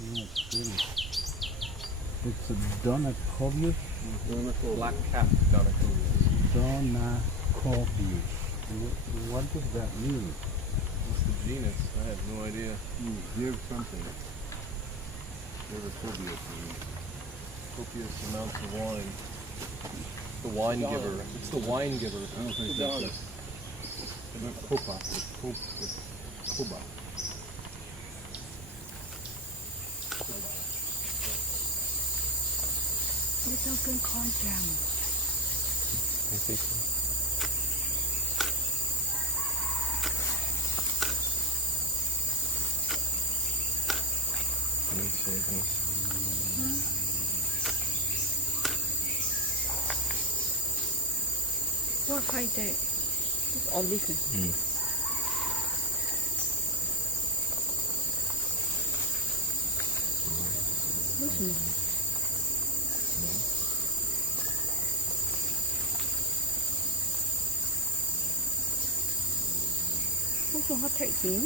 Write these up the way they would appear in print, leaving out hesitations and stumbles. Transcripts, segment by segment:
Yeah, it's pretty. It's a Donacovius. Black cap Donacovius. Donacovius. What does that mean? What's the genus? I have no idea. Give something. Give a Copious. Copious amounts of wine. The wine giver. It's the wine giver. I don't think that's it. It's not Copa. It's Coba. Little good corn jam. I think so. What kind there? It's olive. Listen. Also hot texting.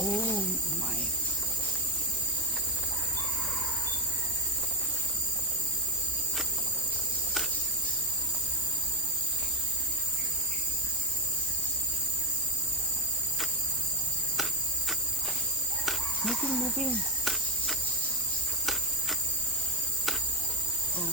Oh my. Moving. Oh.